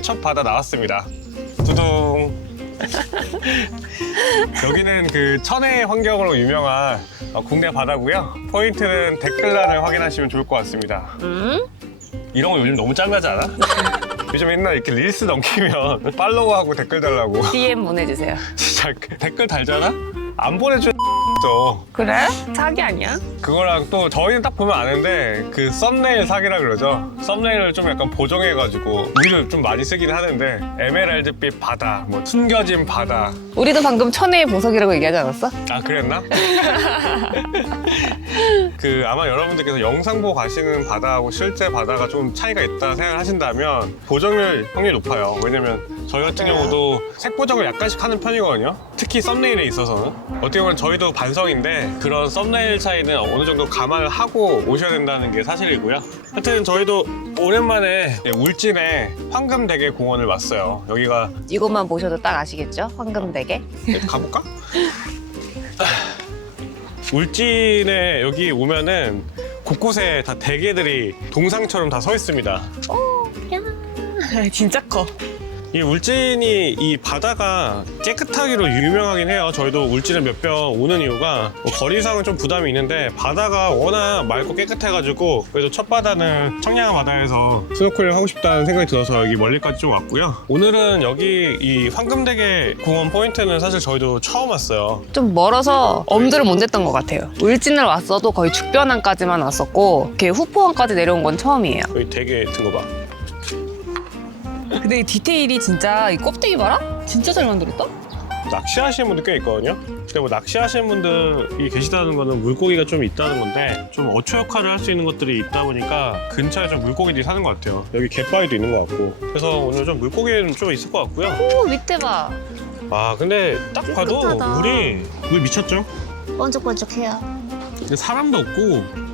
드디어 첫 바다 나왔습니다. 두둥. 여기는 그 천혜의 환경으로 유명한 국내 바다고요. 포인트는 댓글란을 확인하시면 좋을 것 같습니다. 이런 거 요즘 너무 짱나지 않아? 요즘 맨날 이렇게 릴스 넘기면 팔로우하고 댓글 달라고. DM 보내주세요. 진짜 댓글 달잖아? 안 보내줘. 그래? 사기 아니야? 그거랑 또 저희는 딱 보면 아는데 그 썸네일 사기라 그러죠. 썸네일을 좀 약간 보정해가지고 우리도 좀 많이 쓰긴 하는데 에메랄드빛 바다, 뭐 숨겨진 바다. 우리도 방금 천혜의 보석이라고 얘기하지 않았어? 아 그랬나? 그 아마 여러분들께서 영상 보고 가시는 바다하고 실제 바다가 좀 차이가 있다 생각하신다면 보정률 확률이 높아요. 왜냐면 저희 같은 경우도 색 보정을 약간씩 하는 편이거든요. 특히 썸네일에 있어서는 어떻게 보면 저희도 반성인데 그런 썸네일 차이는 어느 정도 감안을 하고 오셔야 된다는 게 사실이고요. 하여튼 저희도 오랜만에 울진의 황금대게 공원을 왔어요. 여기가 이것만 보셔도 딱 아시겠죠? 황금대게. 가볼까? 울진에 여기 오면은 곳곳에 다 대게들이 동상처럼 다 서 있습니다. 진짜 커. 이 울진이 이 바다가 깨끗하기로 유명하긴 해요. 저희도 울진을 몇 번 오는 이유가 뭐 거리상은 좀 부담이 있는데 바다가 워낙 맑고 깨끗해가지고 그래도 첫 바다는 청량한 바다에서 스노클링 하고 싶다는 생각이 들어서 여기 멀리까지 좀 왔고요. 오늘은 여기 이 황금대게 공원 포인트는 사실 저희도 처음 왔어요. 좀 멀어서 엄두를 못 냈던 것 같아요. 울진을 왔어도 거의 죽변항까지만 왔었고 이렇게 후포항까지 내려온 건 처음이에요. 여기 대게 든 거 봐. 근데 이 디테일이 진짜 이 껍데기 봐라? 진짜 잘 만들었다? 낚시하시는 분들 꽤 있거든요. 근데 뭐 낚시하시는 분들이 계시다는 거는 물고기가 좀 있다는 건데 좀 어초 역할을 할 수 있는 것들이 있다 보니까 근처에 좀 물고기들이 사는 것 같아요. 여기 갯바위도 있는 것 같고 그래서 오늘 좀 물고기는 좀 있을 것 같고요. 오 밑에 봐. 아 근데 딱 봐도 깨끗하다. 물 미쳤죠? 번쩍번쩍해요. 근데 사람도 없고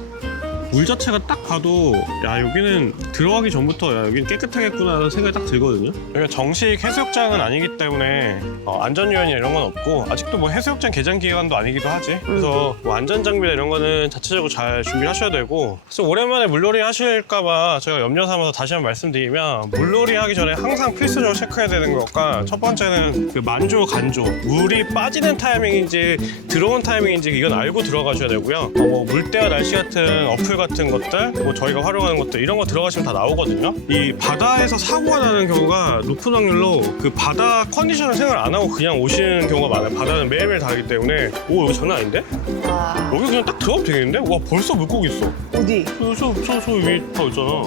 물 자체가 딱 봐도 야 여기는 들어가기 전부터 야 여기는 깨끗하겠구나 라는 생각이 딱 들거든요. 여기가 정식 해수욕장은 아니기 때문에 안전유연이나 이런 건 없고 아직도 뭐 해수욕장 개장 기간도 아니기도 하지. 그래서 뭐 안전장비나 이런 거는 자체적으로 잘 준비하셔야 되고 그래서 오랜만에 물놀이 하실까봐 제가 염려 삼아서 다시 한번 말씀드리면 물놀이 하기 전에 항상 필수적으로 체크해야 되는 것과 첫 번째는 그 만조, 간조 물이 빠지는 타이밍인지 들어온 타이밍인지 이건 알고 들어가셔야 되고요. 뭐 물때와 날씨 같은 어플 같은 것들 뭐 저희가 활용하는 것들 이런 거 들어가시면 다 나오거든요. 이 바다에서 사고가 나는 경우가 높은 확률로 그 바다 컨디션을 생각 안 하고 그냥 오시는 경우가 많아요. 바다는 매일매일 다르기 때문에 오 여기 장난 아닌데? 와. 여기 그냥 딱 들어가면 되겠는데? 와 벌써 물고기 있어. 어디? 저 위에 다 있잖아.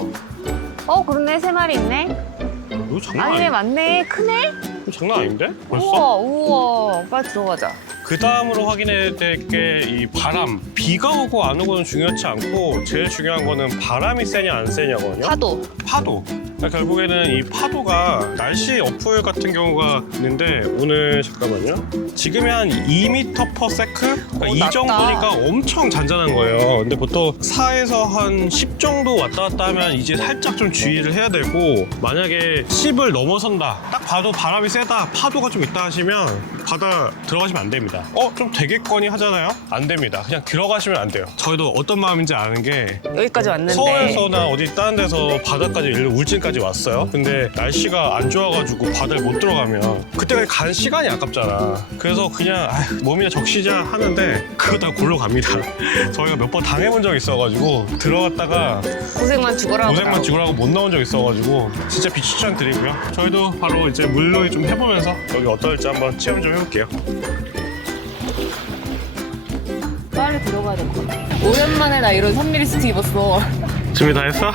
그러네. 3마리 있네. 이거 장난 아니네, 아닌데? 맞네. 크네? 이거 장난 아닌데? 벌써? 우와. 빨리 들어가자. 그 다음으로 확인해야 될 게 이 바람. 비가 오고 안 오고는 중요하지 않고 제일 중요한 거는 바람이 세냐 안 세냐거든요. 파도. 그러니까 결국에는 이 파도가 날씨 어플 같은 경우가 있는데 오늘 잠깐만요. 지금이 한 2m/s? 그러니까 이 낮다. 정도니까 엄청 잔잔한 거예요. 근데 보통 4에서 한 10 정도 왔다 갔다 하면 이제 살짝 좀 주의를 해야 되고 만약에 10을 넘어선다. 딱 봐도 바람이 세다. 파도가 좀 있다 하시면 바다 들어가시면 안 됩니다. 좀 되겠거니 하잖아요? 안 됩니다. 그냥 들어가시면 안 돼요. 저희도 어떤 마음인지 아는 게 여기까지 왔는데. 서울에서나 어디 다른 데서 바다까지 예를 들어 울진까지 왔어요. 근데 날씨가 안 좋아가지고 바다에 못 들어가면 그때까지 간 시간이 아깝잖아. 그래서 그냥 몸이나 적시자 하는데 그거 다 골로 갑니다. 저희가 몇 번 당해본 적이 있어가지고 들어갔다가 고생만 죽어라고. 죽으라고 못 나온 적 있어가지고 진짜 비추천 드리고요. 저희도 바로 이제 물놀이 좀 해보면서 여기 어떨지 한번 체험 좀 해볼게요. 빨리 들어가야 될 것 같아. 오랜만에 나 이런 3mm 수트 입었어. 준비 다 했어?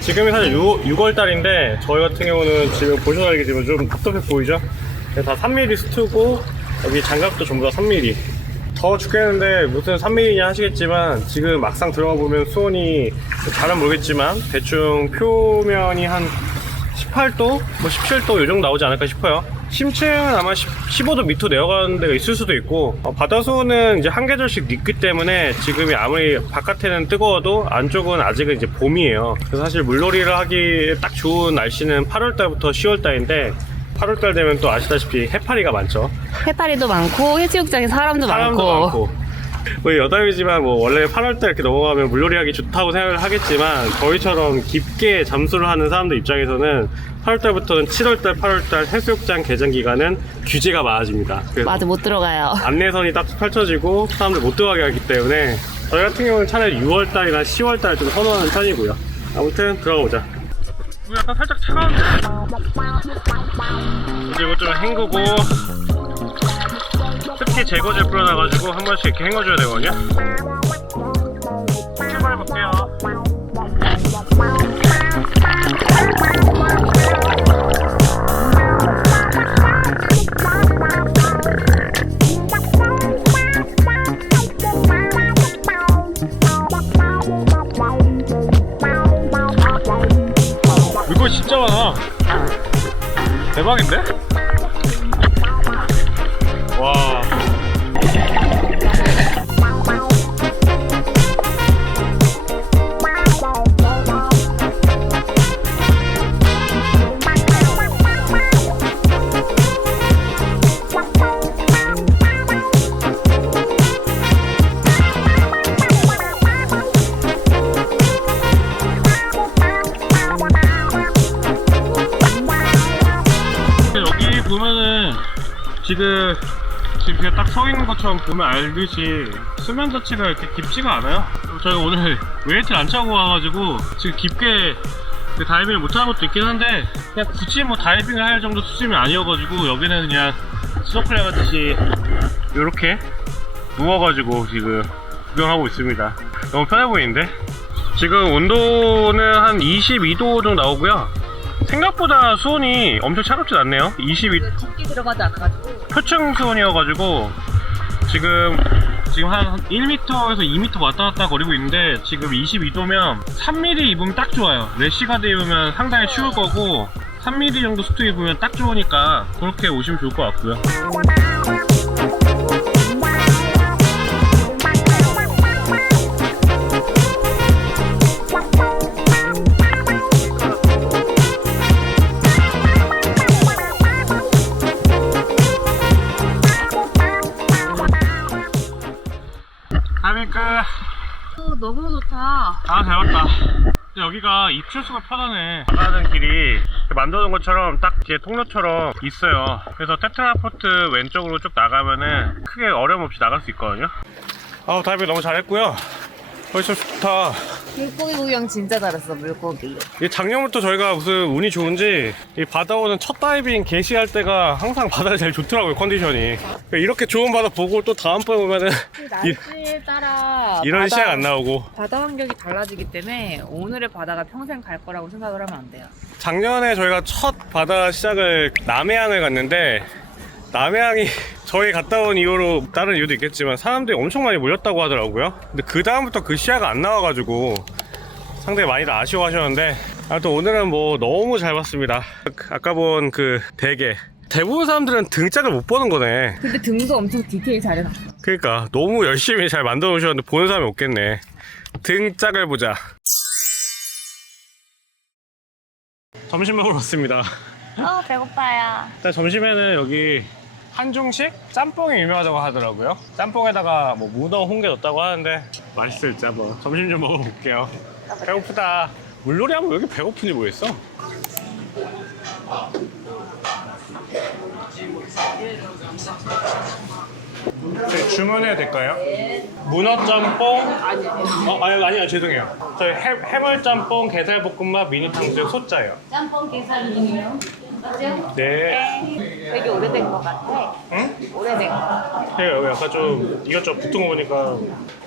지금이 사실 6월 달인데 저희 같은 경우는 지금 보셔서 알겠지만 좀 텁텁해 보이죠? 다 3mm 수트고 여기 장갑도 전부 다 3mm. 더워 죽겠는데 무슨 3mm냐 하시겠지만 지금 막상 들어가 보면 수온이 잘은 모르겠지만 대충 표면이 한 18도? 뭐 17도 이 정도 나오지 않을까 싶어요. 심층은 아마 15도 밑으로 내려가는 데가 있을 수도 있고 바다수는 이제 한 계절씩 늦기 때문에 지금이 아무리 바깥에는 뜨거워도 안쪽은 아직은 이제 봄이에요. 그래서 사실 물놀이를 하기 딱 좋은 날씨는 8월달부터 10월달인데 8월달 되면 또 아시다시피 해파리가 많죠. 해파리도 많고 해수욕장에 사람도 많고. 뭐 여담이지만 뭐 원래 8월달 이렇게 넘어가면 물놀이 하기 좋다고 생각을 하겠지만 저희처럼 깊게 잠수를 하는 사람들 입장에서는 8월달부터는 7월달, 8월달 해수욕장 개장 기간은 규제가 많아집니다. 그래서 맞아, 못 들어가요. 안내선이 딱 펼쳐지고 사람들 못 들어가게 하기 때문에 저희 같은 경우는 차라리 6월달이나 10월달 좀 선호하는 편이고요. 아무튼 들어가보자. 물 약간 살짝 차가운데? 이제 이거 좀 헹구고 습기 제거제 뿌려놔가지고 한 번씩 이렇게 헹궈줘야 되거든요. 출발해볼게요. 물고기 진짜 많아. 대박인데? 와. 여기 보면은 지금 그냥 딱 서 있는 것처럼 보면 알듯이 수면 자체가 이렇게 깊지가 않아요. 저희가 오늘 웨이트를 안 차고 와가지고 지금 깊게 그 다이빙을 못하는 것도 있긴 한데 그냥 굳이 뭐 다이빙을 할 정도 수준이 아니어가지고 여기는 그냥 스노클링 하듯이 이렇게 누워가지고 지금 구경하고 있습니다. 너무 편해 보이는데? 지금 온도는 한 22도 정도 나오고요. 생각보다 수온이 엄청 차갑진 않네요. 22. 습기 들어가지 않아가지고. 표층 수온이어가지고 지금 한 1m에서 2m 왔다 갔다 거리고 있는데 지금 22도면 3mm 입으면 딱 좋아요. 래시가드 입으면 상당히 추울 거고 3mm 정도 수트 입으면 딱 좋으니까 그렇게 오시면 좋을 것 같고요. 다이빙 끝. 너무 좋다. 아, 잘 봤다. 여기가 입출수가 편하네. 가는 길이 만드는 것처럼 딱 뒤에 통로처럼 있어요. 그래서 테트라포트 왼쪽으로 쭉 나가면은 크게 어려움 없이 나갈 수 있거든요. 아우, 다이빙 너무 잘했고요. 벌써 좋다. 물고기 구경 진짜 잘했어, 물고기. 이 작년부터 저희가 무슨 운이 좋은지 이 바다 오는 첫 다이빙 개시할 때가 항상 바다가 제일 좋더라고요, 컨디션이. 이렇게 좋은 바다 보고 또 다음번에 오면은 날씨에 따라 이런 시야가 안 나오고. 바다 환경이 달라지기 때문에 오늘의 바다가 평생 갈 거라고 생각을 하면 안 돼요. 작년에 저희가 첫 바다 시작을 남해안을 갔는데 남해안이 저희 갔다 온 이후로 다른 이유도 있겠지만 사람들이 엄청 많이 몰렸다고 하더라고요. 근데 그 다음부터 그 시야가 안 나와가지고 상당히 많이들 아쉬워하셨는데 아무튼 오늘은 뭐 너무 잘 봤습니다. 아까 본 그 대게 대부분 사람들은 등짝을 못 보는 거네. 근데 등도 엄청 디테일 잘해놨어. 그러니까 너무 열심히 잘 만들어 놓으셨는데 보는 사람이 없겠네. 등짝을 보자. 점심 먹으러 왔습니다. 배고파요. 일단 점심에는 여기 한중식 짬뽕이 유명하다고 하더라고요. 짬뽕에다가 뭐 문어, 홍게 넣었다고 하는데 맛있을지 한번 점심 좀 먹어볼게요. 배고프다. 물놀이 하면 왜 이렇게 배고픈지 모르겠어. 저희 주문해도 될까요? 문어 짬뽕? 아니요 죄송해요. 저희 해물짬뽕, 게살볶음밥, 미니 탕수육, 소짜요. 짬뽕 계산이요. 맞죠? 네. 되게 오래된 것 같아. 응? 오래된 것 같아. 제가 여기 약간 좀 이것저것 붙은 거 보니까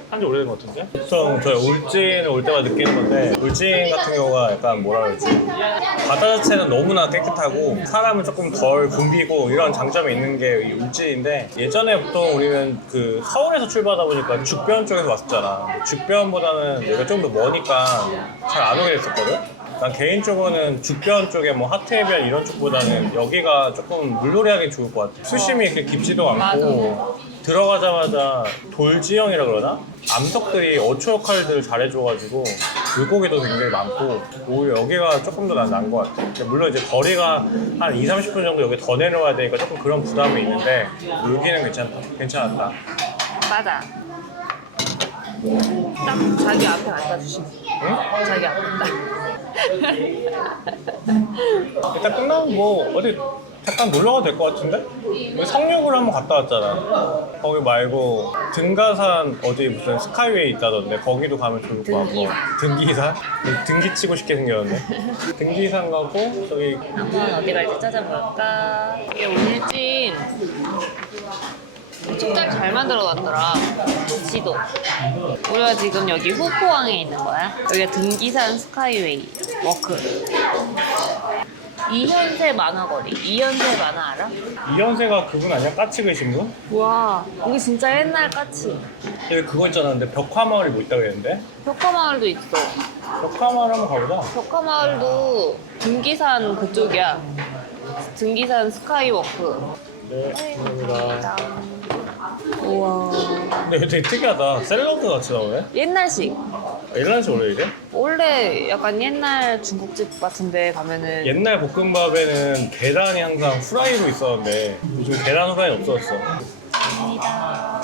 한지 오래된 것 같은데? 보통 저희 울진을 올 때마다 느끼는 건데 울진 같은 경우가 약간 뭐라 그러지? 바다 자체는 너무나 깨끗하고 사람은 조금 덜 붐비고 이런 장점이 있는 게 이 울진인데 예전에 보통 우리는 그 서울에서 출발하다 보니까 죽변 쪽에서 왔었잖아. 죽변보다는 여기가 좀 더 머니까 잘 안 오게 됐었거든? 난 개인적으로는 죽변 쪽에 뭐 하트해변 이런 쪽보다는 여기가 조금 물놀이하기 좋을 것 같아. 수심이 이렇게 깊지도 않고 들어가자마자 돌지형이라 그러나? 암석들이 어초 역할들을 잘해줘가지고 물고기도 굉장히 많고 오히려 여기가 조금 더 나은 것 같아. 물론 이제 거리가 한 2-30분 정도 여기 더 내려와야 되니까 조금 그런 부담이 있는데 여기는 괜찮았다. 맞아. 딱 자기 앞에 갖다 주시면. 응? 자기 앞에다. 일단 끝나면 뭐 어디 잠깐 놀러 가도 될 것 같은데? 우리 성육을 한번 갔다 왔잖아. 거기 말고 등가산 어디 무슨 스카이웨이 있다던데 거기도 가면 좋을 것 같고. 등기산? 등기 치고 싶게 생겼는데. 등기산 가고 저기 한번 어디 갈지 찾아볼까? 이게 울진 진짜 잘 만들어놨더라. 지도. 우리가 지금 여기 후포항에 있는 거야. 여기가 등기산 스카이웨이 워크. 이현세 만화거리. 이현세 만화 알아? 이현세가 그분 아니야? 까치 그리신 분? 와, 이게 진짜 옛날 까치. 여기 그거 있잖아. 근데 벽화마을이 뭐 있다고 했는데? 벽화마을도 있어. 벽화마을 한번 가보자. 벽화마을도 등기산 그쪽이야. 등기산 스카이워크. 네, 감사합니다. 우와. 근데 이거 되게 특이하다. 샐러드 같이 나오네? 옛날식. 옛날식 원래 이래? 원래 약간 옛날 중국집 같은데 가면은 옛날 볶음밥에는 계란이 항상 후라이로 있었는데 요즘 계란 후라이 없어졌어. 감사합니다.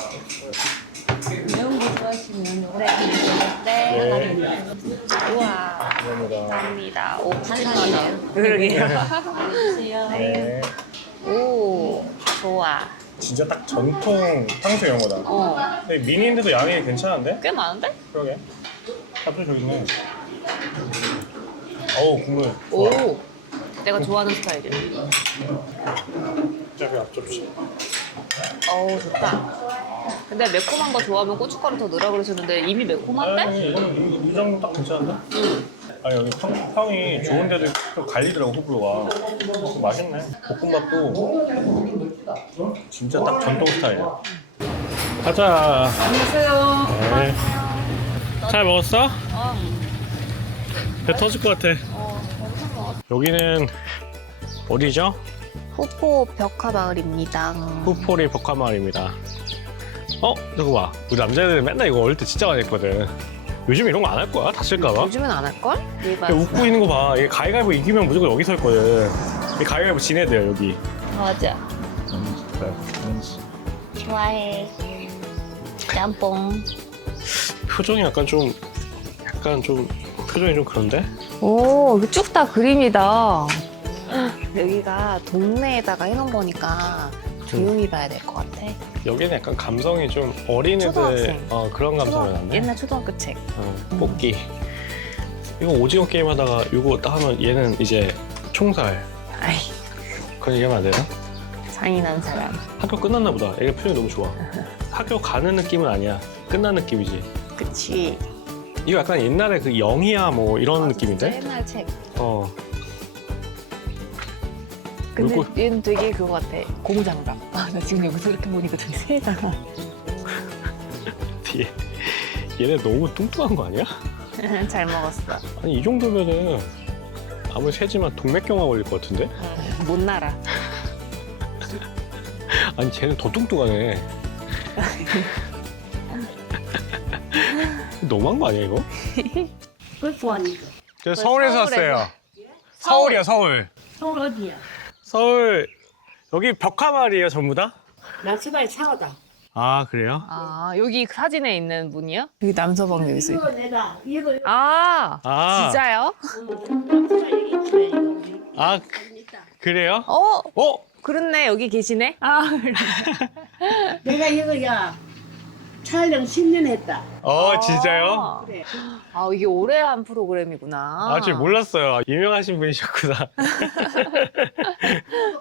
매운 거 좋아하시면 네. 네. 우와. 감사합니다. 감사합니다. 오, 푸짐하다. 그러게요. 네. 오, 좋아. 진짜 딱 전통 탕수 이런 거다. 어, 근데 미니인데도 양이 괜찮은데? 꽤 많은데? 그러게. 앞에 저기 있네. 어우 국물. 좋아. 오, 내가 좋아하는 스타일이야. 저기 앞접시. 어우, 좋다. 근데 매콤한 거 좋아하면 고춧가루 더 넣으라 그러셨는데 이미 매콤한데? 아니 이거는 이 정도 딱 괜찮은데? 아니 여기 평이 좋은데도 좀 갈리더라고 호불호가. 맛있네. 볶음밥도 진짜 딱 전통 스타일이야. 가자. 안녕하세요. 네. 잘 먹었어? 어, 배 터질 것 같아. 여기는 어디죠? 후포 벽화마을입니다. 후포리 벽화마을입니다. 저거 봐. 우리 남자애들 맨날 이거 어릴 때 진짜 많이 했거든. 요즘 이런 거 안 할 거야? 다칠까봐? 요즘은 안 할걸? 야, 웃고 있는 거 봐. 얘 가위가위보 이기면 무조건 여기 서 있거든. 이 가위가위보 지네대요 여기. 맞아. 좋아해. 짬뽕. 표정이 약간 좀 표정이 좀 그런데? 오, 쭉 다 그림이다. 여기가 동네에다가 해놓은 거니까 조용히 봐야 될 것 같아. 여기는 약간 감성이 좀 어린애들 초등학생. 그런 감성이 나네. 옛날 초등학교 책. 뽑기. 이거 오징어 게임 하다가 이거 딱 하면 얘는 이제 총살. 아이, 그런 얘기하면 안 되나? 잔인한 사람. 학교 끝났나 보다. 애가 표정이 너무 좋아. 학교 가는 느낌은 아니야. 끝난 느낌이지. 그치. 이거 약간 옛날에 그 영희야 뭐 이런 느낌인데? 진짜 옛날 책. 어. 근데 요거- 얘는 되게 그거 같아. 고무장갑. 아, 나 지금 여기 생각해보니까 되게 세잖아. 뒤에 얘네 너무 뚱뚱한 거 아니야? 잘 먹었어. 아니 이 정도면은 아무리 세지만 동맥경화 걸릴 것 같은데? 못 날아. 아니 쟤는 더 뚱뚱하네. 너무한 거 아니야 이거? 그걸 좋아하니까. 저 서울에서 왔어요. 서울이야 서울. 서울 어디야? 서울 여기 벽화마을이에요 전부 다? 나 시발이 차오다. 아 그래요? 아, 여기 사진에 있는 분이요? 여기 남서방 여기 있어. 이거 내가 이거 아, 아. 진짜요? 아 그래요? 어? 그렇네. 여기 계시네. 아, 내가 이거야 촬영 10년 했다. 진짜요? 그래. 아, 이게 오래 한 프로그램이구나. 아, 저 몰랐어요. 유명하신 분이셨구나.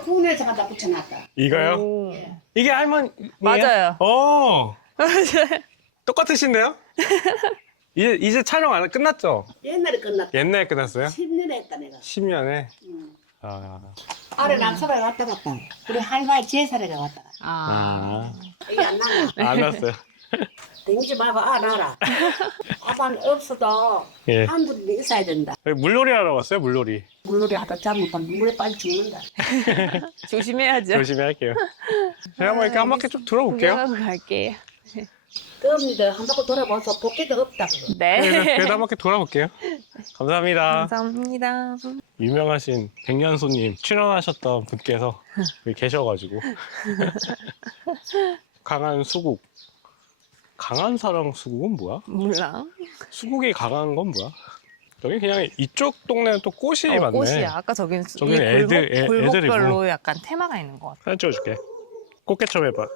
국내에서 갖다 붙여놨다. 이거요? 오. 이게 할머니 맞아요. 똑같으신데요? 이제 촬영 안 끝났죠? 옛날에 끝났다. 옛날에 끝났어요? 10년 했다 내가. 10년에. 응. 아. 아래 남서방에 왔다 갔다. 우리 할머니 제사를 왔다 갔다. 아. 이게 안 나나. 안 났어요. 댕기지 말고 나라. 아반 없어도 예. 한 분이 있어야 된다. 여기 물놀이 하러 왔어요, 물놀이. 물놀이 하다 잘못하면 물에 빨리 죽는다. 조심해야죠. 열심히 할게요. 제가 한번 이렇게 한 바퀴 쭉 돌아볼게요. 구경하고 갈게요. 겁니다. 한 바퀴 돌아봐서 복귀도 없다. 네. 그래도 한 바퀴 돌아볼게요. 감사합니다. 감사합니다. 유명하신 백년손님 출연하셨던 분께서 여기 계셔가지고 강한 수국 강한 사랑 수국은 뭐야? 몰라. 수국이 강한 건 뭐야? 여기 그냥 이쪽 동네는 또 꽃이 많네. 꽃이야. 아까 저긴 저기는 애들이고. 골목별로 약간 테마가 있는 것 같아. 사진 찍어줄게. 꽃게점 해봐.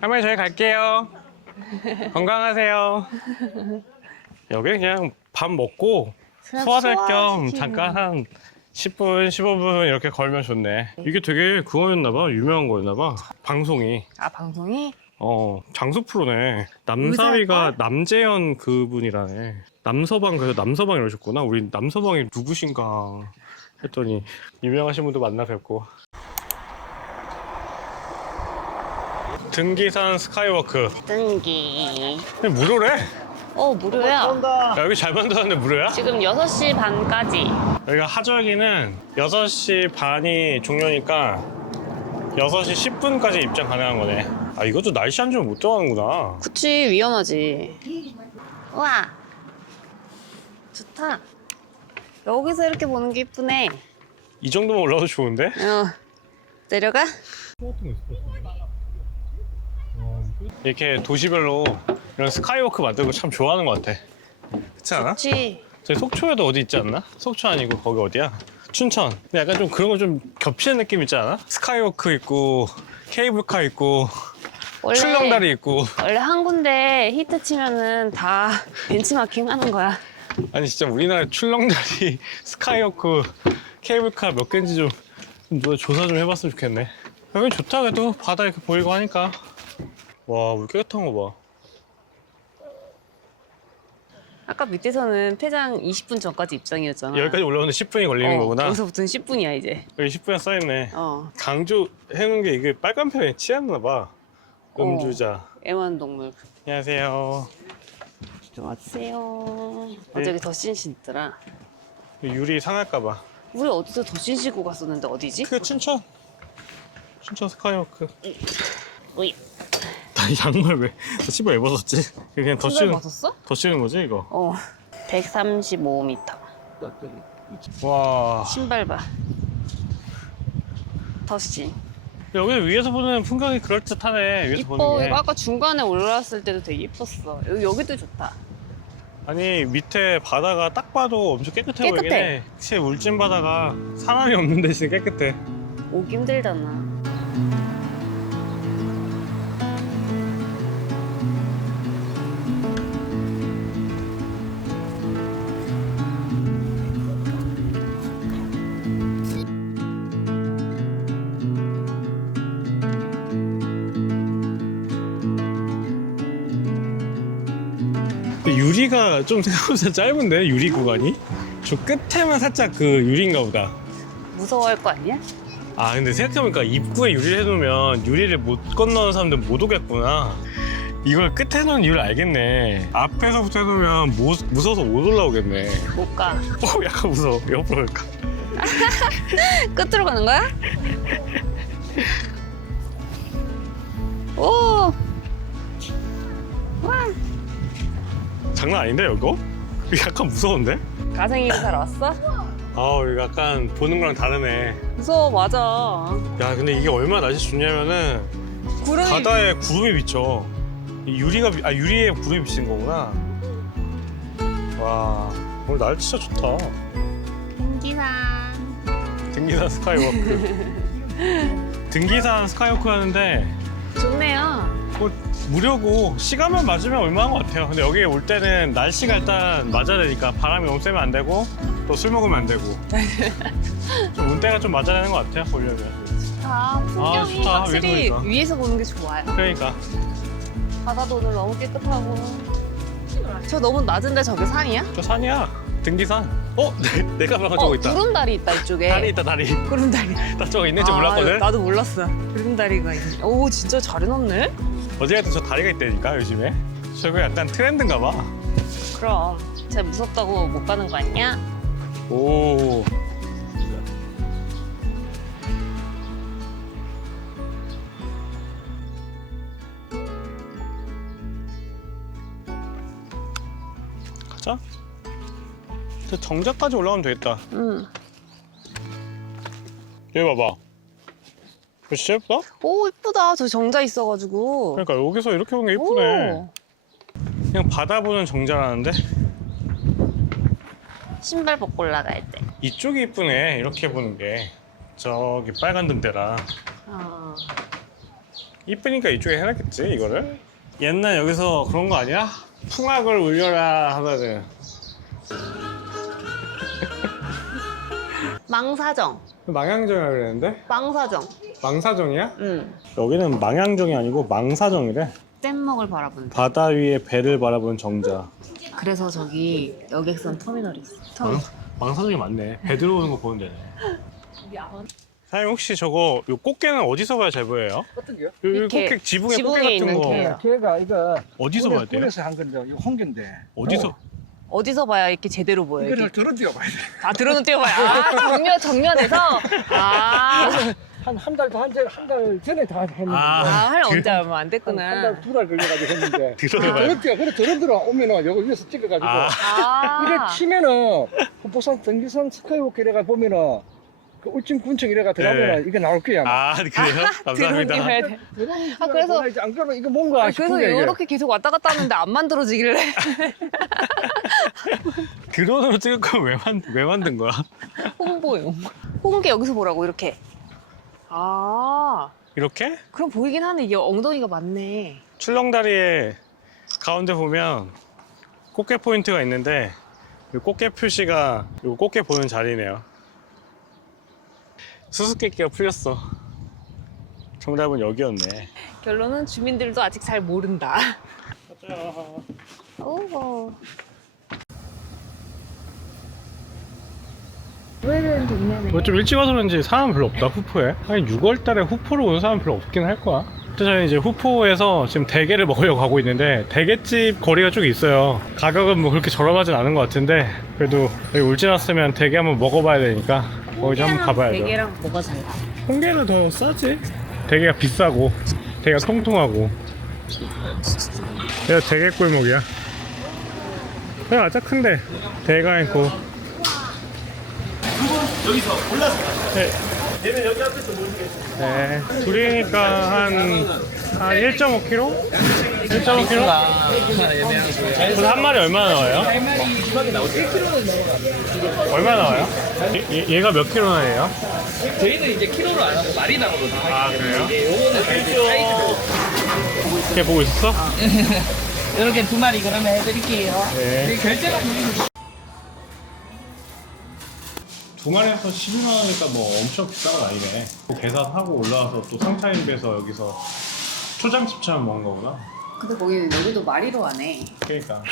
할머니 저희 갈게요. 건강하세요. 여기 그냥 밥 먹고 그냥 소화될 겸 소화시키는. 잠깐 한 10분, 15분 이렇게 걸면 좋네. 이게 되게 그거였나봐. 유명한 거였나봐. 방송이. 아, 방송이? 장수 프로네. 남사위가 의사일걸? 남재현 그분이라네. 남서방, 그래서 남서방 이러셨구나. 우리 남서방이 누구신가 했더니 유명하신 분도 만나 뵙고. 등기산 스카이워크. 등기. 근데 무료래. 무료야. 야, 여기 잘 만들었는데 무료야? 지금 6시 반까지. 여기가 하절기는 6시 반이 종료니까 6시 10분까지 입장 가능한 거네. 아, 이것도 날씨 안 좋으면 못 들어가는구나. 그치, 위험하지. 우와. 좋다. 여기서 이렇게 보는 게 이쁘네. 이 정도면 올라도 좋은데? 내려가? 이렇게 도시별로 이런 스카이워크 만들고 참 좋아하는 것 같아. 그렇지 않아? 그치. 저기 속초에도 어디 있지 않나? 속초 아니고 거기 어디야? 춘천. 근데 약간 좀 그런 거 좀 겹치는 느낌 있지 않아? 스카이워크 있고 케이블카 있고 출렁다리 있고. 원래 한 군데 히트 치면은 다 벤치마킹 하는 거야. 아니 진짜 우리나라 출렁다리, 스카이워크, 케이블카 몇 개인지 좀 누가 조사 좀 해봤으면 좋겠네. 여기 좋다. 그래도 바다 이렇게 보이고 하니까. 와, 물 깨끗한 거 봐. 아까 밑에서는 폐장 20분 전까지 입장이었잖아. 여기까지 올라오는데 10분이 걸리는 거구나. 여기서부터는 10분이야 이제. 여기 10분에 써있네. 어. 강조 해놓은 게 이게 빨간 편에 치였나 봐. 음주자. 애완동물. 안녕하세요. 안녕하세요. 네. 저기 덧신 있더라. 유리 상할까 봐. 우리 어디서 덧신 싣고 갔었는데 어디지? 그 춘천. 춘천 스카이워크. 오이. 나 양말 왜 신발 왜 벗었지? 그냥 더 신발 씌우는 벗었어? 더 씌우는 거지 이거? 135m. 와. 신발 봐. 덧신. 여기 위에서 보는 풍경이 그럴 듯하네. 위에서 이뻐. 보는 게. 이거 아까 중간에 올라왔을 때도 되게 이뻤어. 여기도 좋다. 아니 밑에 바다가 딱 봐도 엄청 깨끗해 보이긴 깨끗해. 해. 확실히 울진 바다가 사람이 없는 대신 깨끗해. 오기 힘들잖아. 근데 유리가 좀 생각보다 짧은데 유리 구간이? 저 끝에만 살짝 그 유리인가 보다. 무서워할 거 아니야? 아 근데 생각해보니까 입구에 유리를 해놓으면 유리를 못 건너는 사람들 못 오겠구나. 이걸 끝에 놓은 이유를 알겠네. 앞에서부터 해놓으면 무서워서 못 올라오겠네. 못 가. 약간 무서워. 옆으로 갈까? 끝으로 가는 거야? 오! 와! 장난 아닌데 이거? 이거 약간 무서운데? 가생이를 사러 왔어? 아 이거 약간 보는 거랑 다르네. 무서워, 맞아. 야 근데 이게 얼마나 날씨 좋냐면은 구름이 바다에 구름이 비쳐. 이 유리에 구름이 비치는 거구나. 와 오늘 날씨 진짜 좋다. 등기산. 등기산 스카이워크. 등기산 스카이워크 하는데 좋네요. 뭐 무료고 시간만 맞으면 얼마인 것 같아요. 근데 여기 올 때는 날씨가 일단 맞아야 되니까 바람이 너무 세면 안 되고 또 술 먹으면 안 되고 좀 운때가 좀 맞아야 되는 것 같아요. 보려면. 좋다. 풍경이 좋다. 확실히 위에서 보니까. 위에서 보는 게 좋아요. 그러니까 바다도 오늘 너무 깨끗하고. 저 너무 낮은데 저게 산이야? 저 산이야. 등기산. 내가 방금 저거 있다. 구름다리 있다 이쪽에. 다리 있다 다리. 구름다리. 나 저거 있는지 몰랐거든. 나도 몰랐어. 구름다리가 있네. 오 진짜 잘 해놨네. 어제 가도 저 다리가 있다니까 요즘에. 저거 약간 트렌드인가 봐. 그럼 쟤 무섭다고 못 가는 거 아니야? 오. 가자. 저 정자까지 올라가면 되겠다. 응. 여기 봐봐. 이거 진짜 예쁘다? 오 이쁘다. 저 정자 있어가지고. 그러니까 여기서 이렇게 보는 게 예쁘네. 오, 그냥 바다 보는 정자라는데? 신발 벗고 올라가야 돼. 이쪽이 이쁘네. 이렇게 보는 게. 저기 빨간 등대라. 이쁘니까 이쪽에 해놨겠지 이거를. 옛날 여기서 그런 거 아니야? 풍악을 울려라 하다는. 망사정. 망향정이라 그랬는데? 망사정. 망사정이야? 응. 여기는 망향정이 아니고 망사정이래. 뗏목을 바라본다. 바다 위에 배를 바라보는 정자. 그래서 저기 여객선 터미널이 있어. 망사정이 맞네. 배 들어오는 거 보는 데네. 사장님 혹시 저거 요 꽃게는 어디서 봐야 잘 보여요? 어떤 게요? 요 이렇게 꽃게 지붕에 지붕에 꽃게 있는 같은 거 게요. 걔가 이거 어디서 봐야 돼요? 꿀에서 한 건데 이거 홍게인데 어디서? 어디서 봐야 이렇게 제대로 보여? 이거를 이게? 들어 뛰어봐야 돼. 아 들어는 뛰어봐요. 아 정면에서. 아, 한 달 전에 다 했는데 할 그- 언제 얼마 안 됐구나. 한 달, 2달 걸려가지고 했는데 들어봐야 들어 뛰어. 그래 들어 오면은 여기 위에서 찍어가지고 아. 아, 이래 치면은 후보산 등기산 스카이워크 이래가 보면은 그 울진군청 이래가 들어가면은 네. 이게 나올 거야. 아 그래요? 감사합니다. 들어오기만 해야 돼. 아, 그래서- 이제 안 그러면 이거 뭔가 싶은 그래서 게 이게. 이렇게 계속 왔다 갔다 하는데 안 만들어지길래. 드론으로 찍을 건 왜 만든 거야? 홍보용. 홍게 여기서 보라고 이렇게. 아, 이렇게? 그럼 보이긴 하네. 이게 엉덩이가 많네. 출렁다리에 가운데 보면 꽃게 포인트가 있는데 이 꽃게 표시가 이 꽃게 보는 자리네요. 수수께끼가 풀렸어. 정답은 여기였네. 결론은 주민들도 아직 잘 모른다. 오. 의외는 동네네. 뭐 좀 일찍 와서 그런지 사람 별로 없다 후포에. 아니 6월달에 후포로 오는 사람 별로 없긴 할 거야. 저는 이제 후포에서 지금 대게를 먹으려고 가고 있는데 대게집 거리가 쭉 있어요. 가격은 뭐 그렇게 저렴하진 않은 것 같은데 그래도 여기 울진 왔으면 대게 한번 먹어봐야 되니까 거기 좀 한번 가봐야죠. 대게랑 뭐가 달라? 홍게는 더 싸지. 대게가 비싸고 대게가 통통하고. 얘가 대게 꿀목이야. 그냥 아짜 큰데 대가 있고. 여기서 올라서. 네. 얘는 여기 앞에서 모르겠어. 네. 둘이니까 한 1.5kg? 1.5kg? 그래서 한 마리 얼마나 나와요? 얼마 나와요? 얘가 몇 킬로나 해요? 저희는 이제 키로로 안 하고 마리 나오거든요. 아 그래요? 요거는 사이즈로 이렇게 보고 있었어? 이렇게 2마리 그러면 해드릴게요. 네. 결제가 두 마리에서 12만 원이니까 뭐 엄청 비싼 건 아니네. 계산하고 올라와서 또 상차림에서 여기서 초장집처럼 먹는 거구나. 근데 거기는 여기도 마리로 하네. 그러니까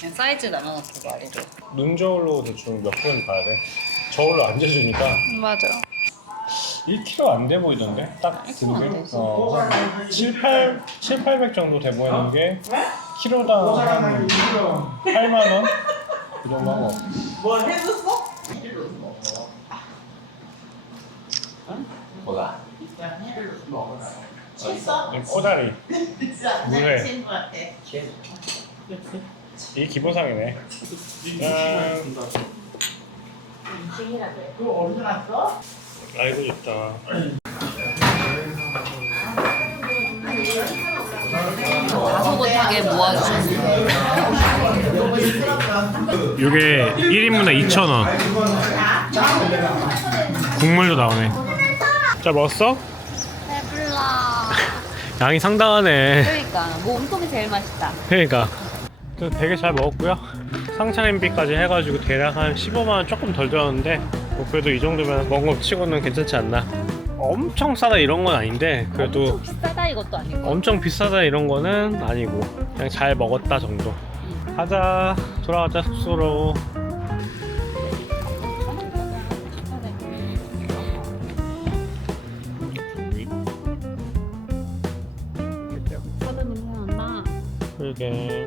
그냥 사이즈 나눠놓고 마리로. 눈 저울로 대충 몇 킬로인지 봐야 돼. 저울로 안 재주니까 맞아. 1kg 안 돼 보이던데? 딱 안 그게 되지. 한 700 정도 돼 보이는 게 키로당 한 8만 원? 그 정도 하고. 뭐 해줬어? 뭐가? 이 코다리 물회 이 기본상이네. 그거 어디서 났어? 아이고 좋다. 다소 못하게 모아주셨어. 이게 1인분에 2,000원. 국물도 나오네. 자 먹었어? 배불러. 양이 상당하네. 그러니까 몸통이 제일 맛있다. 그러니까 되게 잘 먹었고요. 상차림비까지 해가지고 대략 한 15만 원 조금 덜 들었는데 뭐 그래도 이 정도면 먹은 거 치고는 괜찮지 않나. 엄청 싸다 이런 건 아닌데 그래도 엄청 비싸다 이것도 아니고. 엄청 비싸다 이런 거는 아니고 그냥 잘 먹었다 정도. 가자. 돌아가자 숙소로. 사는 냄새 난다. 그러게.